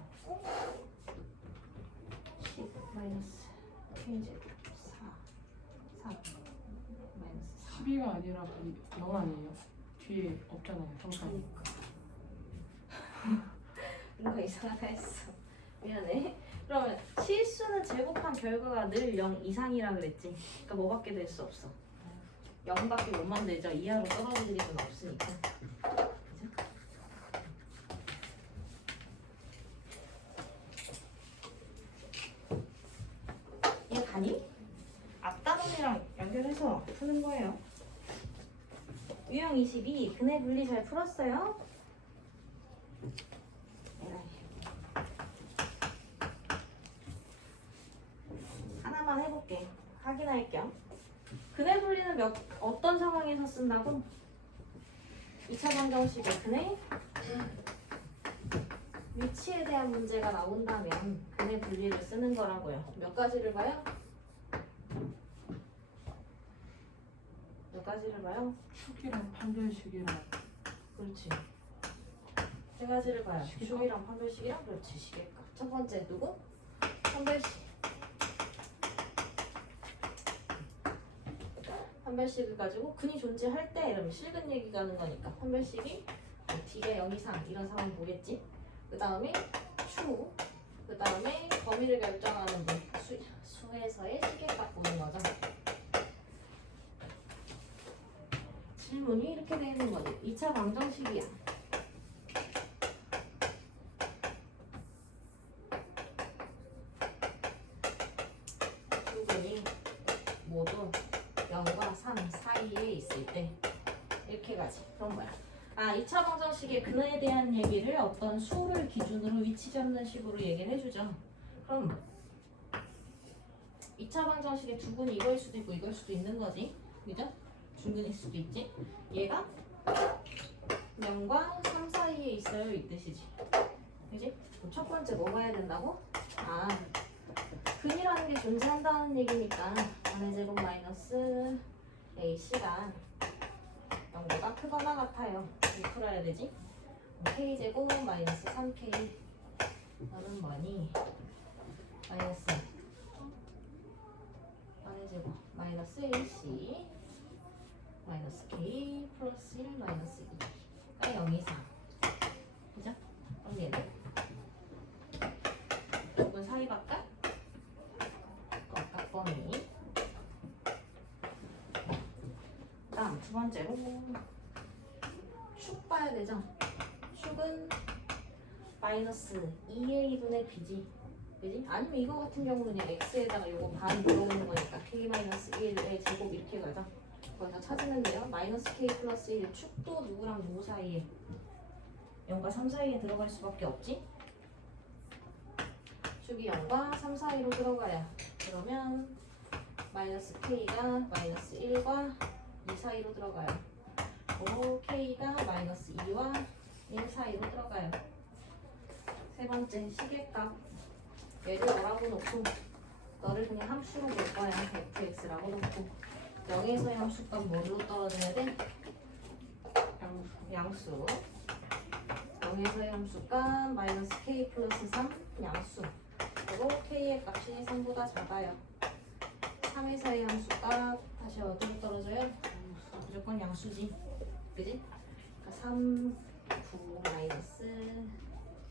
10 마이너스 K제곱 4 마이너스 4 12가 아니라 0 아니에요? 뒤에 없잖아요. 정상이. 뭔가 이상하다 했어. 미안해. 그러면 실수는 제곱한 결과가 늘 0 이상이라 그랬지. 그러니까 뭐밖에 될 수 없어. 0밖에 못 만들죠. 이하로 떨어질 일은 없으니까. 그죠? 얘 가니? 앞단원이랑 연결해서 푸는 거예요. 유형 22 근해 분리 잘 풀었어요? 하나만 해볼게. 확인할 겸. 근해 분리는 어떤 상황에서 쓴다고? 2차 방정식의 근해 위치에 대한 문제가 나온다면 근해 분리를 쓰는 거라고요. 몇 가지를 봐요? 몇 가지를 봐요? 축이랑 판별식이랑 그렇지. 세 가지를 봐요. 시계값? 축이랑 판별식이랑 그렇지. 시계값. 첫 번째 누구? 판별식. 판별식을 가지고 근이 존재할 때 이러면 실근 얘기가 하는 거니까 판별식이 뭐 D가 0 이상 이런 상황 보겠지. 그 다음에 추. 그 다음에 범위를 결정하는 분. 수에서의 시계값 보는 거죠. 질문이 이렇게 되는 거지. 2차 방정식이야. 두 분이 모두 0과 3 사이에 있을 때 이렇게 가지. 그런 거야. 2차 방정식의 근해에 대한 얘기를 어떤 수를 기준으로 위치 잡는 식으로 얘기를 해주죠. 그럼 2차 방정식의 두 분이 이걸 수도 있고 이걸 수도 있는 거지. 그죠? 중근일 수도 있지. 얘가 0과 3 사이에 있어요. 이 뜻이지. 그지? 첫 번째 뭐 봐야 된다고? 근이라는 게 존재한다는 얘기니까 반의 제곱 마이너스 AC가 0보다 크거나 같아요. 이렇게 풀어야 되지. K제곱 마이너스 3K 너는 뭐니? 마이너스 반의 제곱 마이너스 AC 마이너스 K 플러스 1 마이너스 2가 0 이상. 그죠? 그럼 얘는 두분 사이 바깥 각각 범위. 다음 두 번째로 축 봐야 되죠. 축은 마이너스 2a분의 b지. 그지? 아니면 이거 같은 경우는 그냥 x에다가 요거 반 들어오는 거니까 k 마이너스 1의 제곱 이렇게 가자. 거기서 찾으면 돼요. 마이너스 k 플러스 1 축도 누구랑 누구 사이에 0과 3 사이에 들어갈 수밖에 없지. 축이 0과 3 사이로 들어가야. 그러면 마이너스 k가 마이너스 1과 2 사이로 들어가요. 그리고 k가 마이너스 2와 1 사이로 들어가요. 세 번째 시계값. 얘를 뭐라고 놓고 너를 그냥 함수로 볼 거야. fx라고 놓고 0에서의 함수값 뭐로 떨어져야 돼? 양수. 0에서의 함수값 마이너스 k 플러스 3 양수. 그리고 k의 값이 3보다 작아요. 3에서의 함수값 다시 어디로 떨어져요? 무조건 양수지. 그지? 그러니까 3, 9 마이너스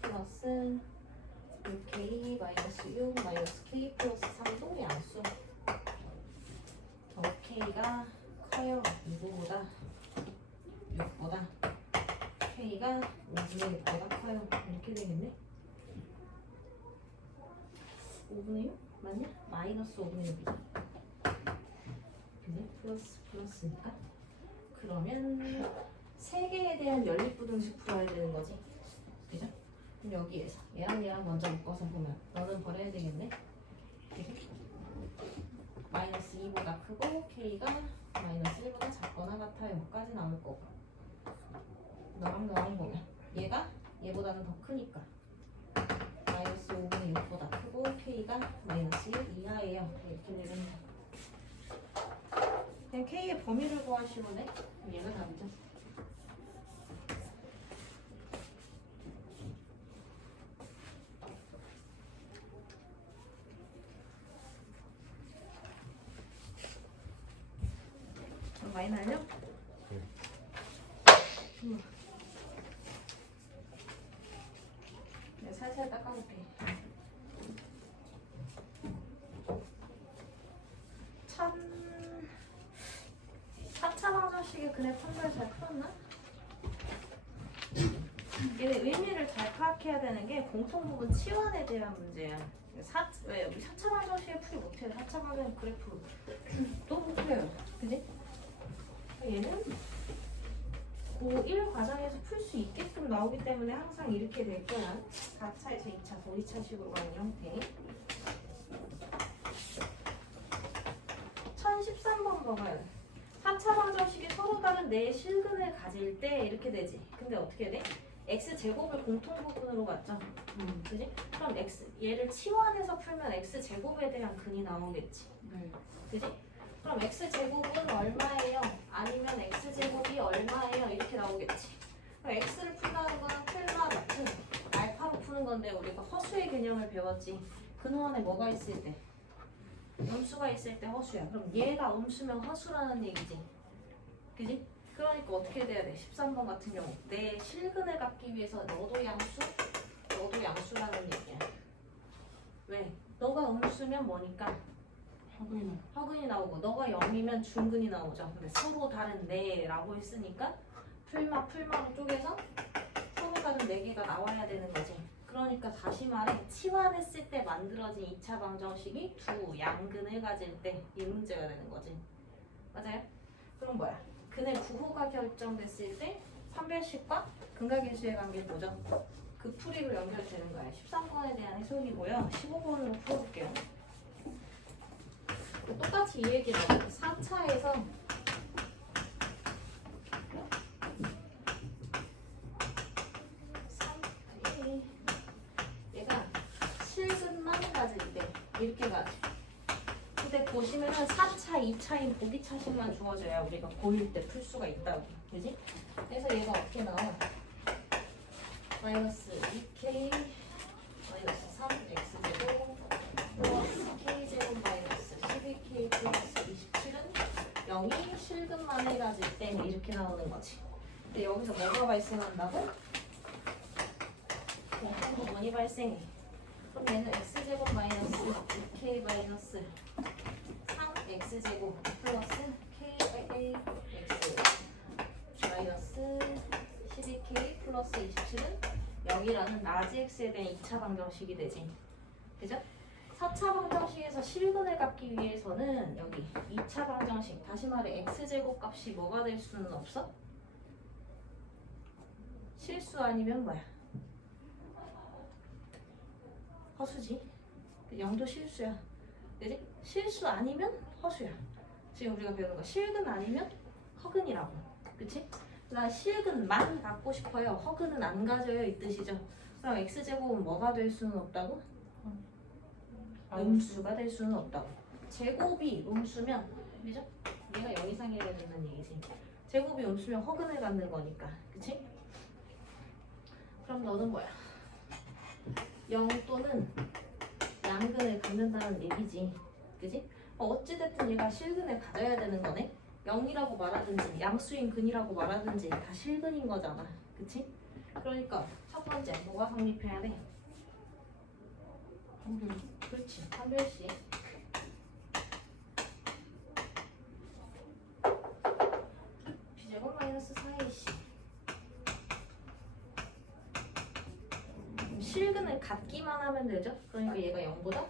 플러스 6k 마이너스 6 마이너스 k 플러스 3도 양수. k가 커요. 2보다 6보다 k가 5분의 6보다 커요. 이렇게 되겠네. 5분의 6? 맞냐? 마이너스 5분의 6이죠. 근데 플러스 플러스니까 그러면 세 개에 대한 연립부등식 풀어야 되는 거지. 그죠? 그럼 여기에서 얘랑 얘랑 먼저 묶어서 보면 너는 버려야 되겠네. 그지? 마이너스 2보다 크고 k가 마이너스 1보다 작거나 같아요. 까지 나올 거고 너랑 보면 얘가 얘보다는 더 크니까 마이너스 5분의 6보다 크고 k가 마이너스 1 이하예요. 이렇게 되는 거. 그냥 k의 범위를 구하시면 돼. 얘가 답이죠. 많이 날려? 내가 살살 닦아볼게. 참 4차 방정식의 근해 판별 잘 풀었나? 얘네 의미를 잘 파악해야 되는 게 공통부분 치환에 대한 문제야. 왜 우리 4차 방정식에 풀이 못해요. 4차 방정 그래프 또 못 풀려요. 그지? 얘는 고1 과정에서 풀 수 있게끔 나오기 때문에 항상 이렇게 될 거야. 4차에서 2차, 도리차식으로 가는 형태. 1013번 먹어야 돼. 4차 방정식이 서로 다른 네 실근을 가질 때 이렇게 되지. 근데 어떻게 돼? x제곱을 공통 부분으로 갖죠. 그지? 그럼 얘를 치환해서 풀면 x제곱에 대한 근이 나오겠지. 네. 그지? 그럼 x제곱은 얼마예요? 아니면 x제곱이 얼마예요? 이렇게 나오겠지. 그럼 x를 푼다는 거는 풀마 같은 알파로 푸는 건데 우리가 허수의 개념을 배웠지. 근원에 뭐가 있을 때? 음수가 있을 때 허수야. 그럼 얘가 음수면 허수라는 얘기지. 그지? 그러니까 어떻게 돼야 돼? 13번 같은 경우 내 실근을 갖기 위해서 너도 양수, 너도 양수라는 얘기야. 왜? 너가 음수면 뭐니까? 허근이 나오고 너가 0이면 중근이 나오죠. 근데 서로 다른 네라고 했으니까 풀마로 쪼개서 서로 다른 4개가 나와야 되는 거지. 그러니까 다시 말해 치환했을 때 만들어진 2차 방정식이 두 양근을 가질 때 이 문제가 되는 거지. 맞아요? 그럼 뭐야? 근의 부호가 결정됐을 때 판별식과 근각인수의 관계 보죠. 그 풀이로 연결되는 거야. 13번에 대한 해석이고요. 15번으로 풀어볼게요. 똑같이 이 얘기를 4차에서 얘가 실근만 가질 때 이렇게 가지. 근데 보시면은 4차, 2차인 보기차식만 주어져야 우리가 고1 때 풀 수가 있다고. 그지? 그래서 얘가 어떻게 나와? 마이너스 2k 마이너스 3x제곱 플러스 k제곱 마이너스 12k 플러스 27은 0이 실근만을 가질 때 이렇게 나오는 거지. 근데 여기서 뭐가 발생한다고? 공통 부분이 발생해. 그럼 얘는 x제곱 마이너스 2k 마이너스 3x제곱 플러스 kx 마이너스 12k 플러스 27은 0이라는 라지 x에 대한 2차 방정식이 되지. 그죠? 4차 방정식에서 실근을 갖기 위해서는 여기 2차 방정식, 다시 말해 x제곱 값이 뭐가 될 수는 없어? 실수 아니면 뭐야? 허수지. 0도 실수야. 그지? 실수 아니면 허수야. 지금 우리가 배우는 거 실근 아니면 허근이라고. 그치? 나 실근만 갖고 싶어요. 허근은 안 가져요. 이 뜻이죠. 그럼 x제곱은 뭐가 될 수는 없다고? 음수가 될 수는 없다고. 제곱이 음수면, 그죠? 얘가 0 이상이어야 된다는 얘기지. 제곱이 음수면 허근을 갖는 거니까. 그치? 그럼 너는 뭐야? 0 또는 양근을 갖는다는 얘기지. 그지? 어찌됐든 얘가 실근을 가져야 되는 거네. 0이라고 말하든지 양수인 근이라고 말하든지 다 실근인 거잖아. 그치? 그러니까 첫 번째 뭐가 성립해야 돼? 그렇지. 판별식. b제곱 마이너스 4ac. 실근을 갖기만 하면 되죠? 그러니까 얘가 0보다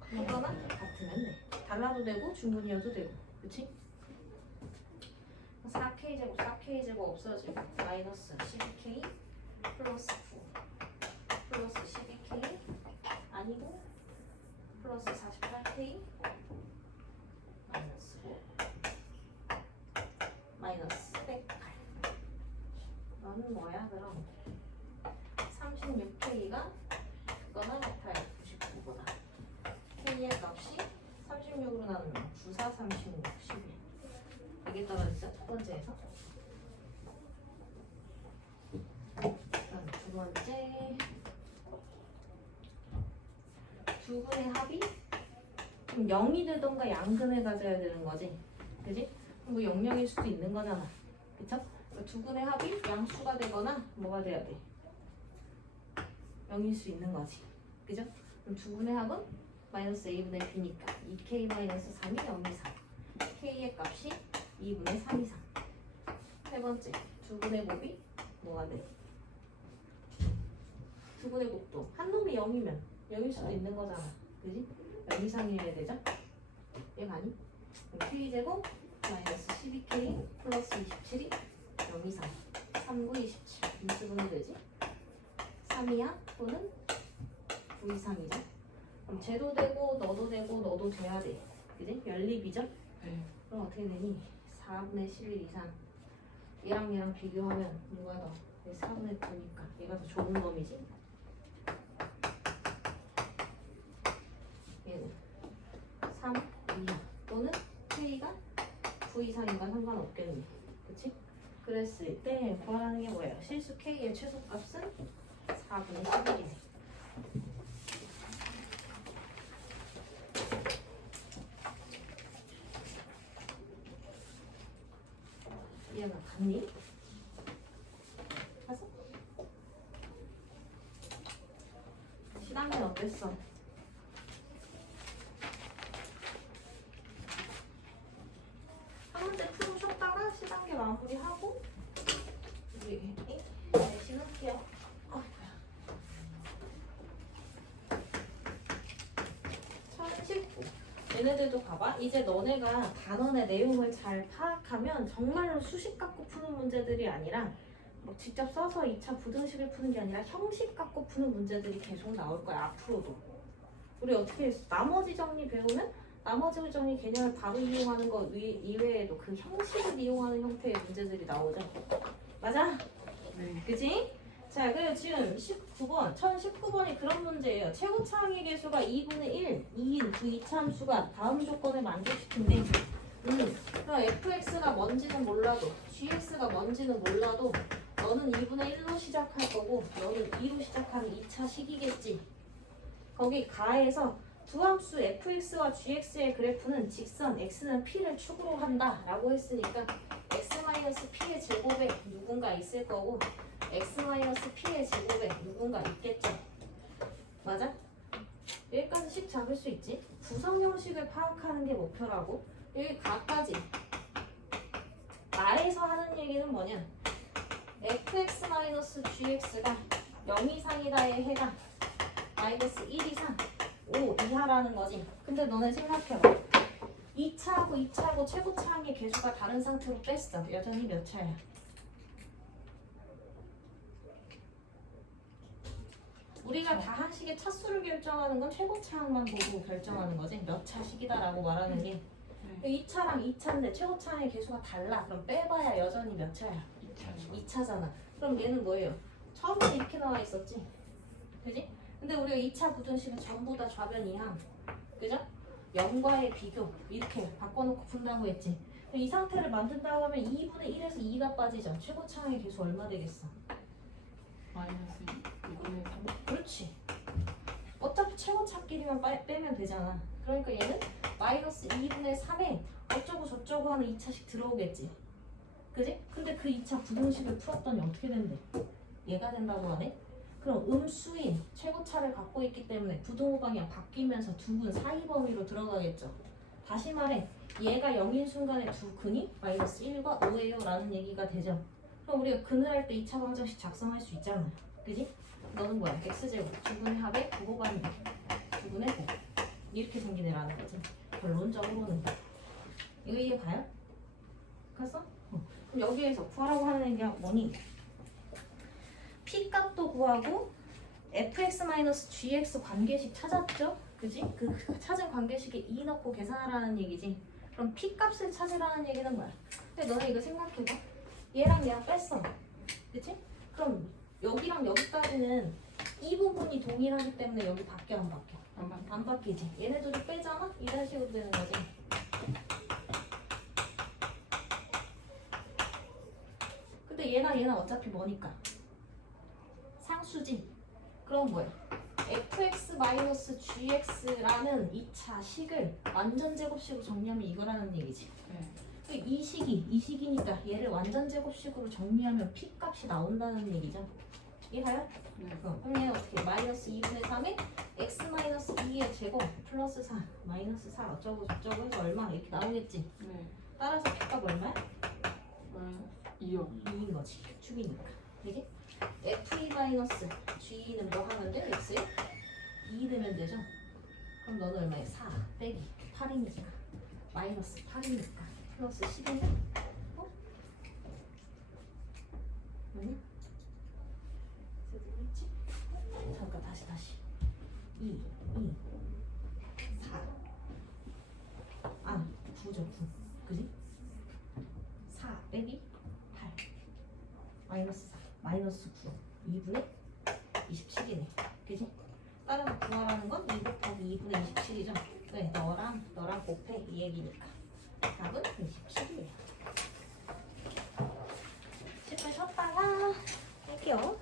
크거나 같으면 돼. 달라도 되고 중근이어도 되고. 그치? 4k제곱 4k제곱 없어지고 마이너스 12k 플러스 9 플러스 12k 아니고 플러스 48k 마이너스 5 마이너스 108. 너는 뭐야 그럼? 36k가 그거나 같아요. 99보다. k의 값이 36으로 나누면 9, 4, 36, 11. 이게 떨어지죠? 첫 번째에서. 그럼 두 번째. 두 근의 합이 그럼 0이 되던가 양근을 가져야 되는 거지. 그지? 뭐 0,0일 수도 있는 거잖아. 그쵸? 두 근의 합이 양수가 되거나 뭐가 돼야 돼? 0일 수 있는 거지. 그죠? 그럼 두 근의 합은 마이너스 a분의 b니까 2k 마이너스 3이 0 이상. k의 값이 2분의 3 이상. 세 번째, 두 근의 곱이 뭐가 돼? 두 근의 곱도 한 놈이 0이면 0일 수도 있는 거잖아. 그지? 0 이상이어야 되죠? 얘가 아니? k제곱 마이너스 12k 플러스 27이 0 이상 3, 9, 27 인수분해 되지? 3 이하 또는 9 이상이죠? 그럼 쟤도 되고 너도 되고 너도 돼야 돼. 그지? 연립이죠? 네. 그럼 어떻게 되니? 4분의 11 이상 얘랑 비교하면 누가 더? 4분의 9니까 얘가 더 좋은 범위지? 얘는 3 이하 또는 K가 9 이상인가 상관없겠네. 그치? 그랬을 때 구하라는 게 뭐예요? 실수 K의 최소값은 4분의 11이네. 이해가 갔니? 가서? 시간은 어땠어? 한 문제 풀고 쉬었다가 시단계 마무리하고 우리 내신 할게요. 얘네들도 봐봐. 이제 너네가 단원의 내용을 잘 파악하면 정말로 수식 갖고 푸는 문제들이 아니라 뭐 직접 써서 2차 부등식을 푸는 게 아니라 형식 갖고 푸는 문제들이 계속 나올 거야. 앞으로도. 우리 어떻게 했어? 나머지 정리 배우면 나머지 정리 개념을 바로 이용하는 거 이외에도 그 형식을 이용하는 형태의 문제들이 나오죠. 맞아? 네. 그지? 자, 그리고 지금 19번, 1019번이 그런 문제예요. 최고차항의 개수가 2분의 1, 2인 그 이차함수가 다음 조건을 만족시킨대. 그럼 fx가 뭔지는 몰라도, gx가 뭔지는 몰라도 너는 2분의 1로 시작할 거고 너는 2로 시작하는 2차 식이겠지. 거기 가에서 두 함수 fx와 gx의 그래프는 직선 x는 p를 축으로 한다 라고 했으니까 x-p의 제곱에 누군가 있을 거고 x-p의 제곱에 누군가 있겠죠. 맞아? 여기까지 식 잡을 수 있지? 구성 형식을 파악하는 게 목표라고. 여기 가까지 나에서 하는 얘기는 뭐냐? fx-gx가 0 이상이다의 해가 마이너스 1 이상 5 이하라는 거지. 근데 너네 생각해봐. 2차하고 최고차항의 개수가 다른 상태로 뺐어. 여전히 몇 차야? 우리가 다한식의 차수를 결정하는 건 최고차항만 보고 결정하는 거지. 몇 차식이다라고 말하는 게. 2차랑 2차인데 최고차항의 개수가 달라. 그럼 빼봐야 여전히 몇 차야? 2차잖아. 그럼 얘는 뭐예요? 처음에 이렇게 나와 있었지. 그지? 근데 우리가 2차 부등식은 전부 다 좌변 이항. 그죠? 0과의 비교. 이렇게 바꿔놓고 푼다고 했지. 이 상태를 만든다고 하면 2분의 1에서 2가 빠지죠. 최고차항의 개수 얼마 되겠어? 마이너스 2분의 3. 그렇지. 어차피 최고차끼리만 빼면 되잖아. 그러니까 얘는 마이너스 2분의 3에 어쩌고 저쩌고 하는 2차식 들어오겠지. 그지? 근데 그 2차 부등식을 풀었더니 어떻게 된대? 얘가 된다고 하네? 그럼 음수인 최고차를 갖고 있기 때문에 부등호 방향 바뀌면서 두근 사이 범위로 들어가겠죠. 다시 말해 얘가 0인 순간에 두 근이 마이너스 1과 5예요 라는 얘기가 되죠. 그럼 우리가 근을 할 때 2차 방정식 작성할 수 있잖아. 그지? 너는 뭐야? x제곱 두근의 합의 부호반대 두근의 호 이렇게 생기네라는 거지. 결론적으로는 이거 이해 가요? 갔어? 그럼 여기에서 구하라고 하는 얘기가 뭐니? P값도 구하고 fx-gx 관계식 찾았죠? 그지? 그 찾은 관계식에 2 넣고 계산하라는 얘기지. 그럼 P값을 찾으라는 얘기는 뭐야? 근데 너네 이거 생각해봐. 얘랑 뺐어. 그치? 그럼 여기랑 여기까지는 이 부분이 동일하기 때문에 여기 바뀌어 안 바뀌어? 안 바뀌지. 얘네들도 빼잖아? 이런 식으로 되는 거지. 근데 얘나 어차피 뭐니까? 상수지. 그럼 뭐야? fx-gx라는 2차 식을 완전 제곱식으로 정리하면 이거라는 얘기지. 네. 이 식이니까 얘를 완전 제곱식으로 정리하면 P값이 나온다는 얘기죠. 이해가요? 네. 그럼 얘는 어떻게? 마이너스 2분의 3에 x-2의 제곱 플러스 4 마이너스 4 어쩌고 저쩌고 해서 얼마 이렇게 나오겠지. 네. 따라서 P값 얼마야? 2요. 2인 거지. 축이니까. 이게 f-g는 뭐 하면 돼? x에 2 되면 되죠? 그럼 너는 얼마야? 4 빼기 8이니까 마이너스 8이니까 플러스 11은? 어? 9죠. 9. 그지? 4 빼기 8 마이너스 4 마이너스 9 2분의 27이네. 그지? 따라서 구하라는 건 2 곱하기 2분의 27이죠. 네, 너랑 곱해 이 얘기니까 답은 27이에요. 10분 쉬었다가 할게요.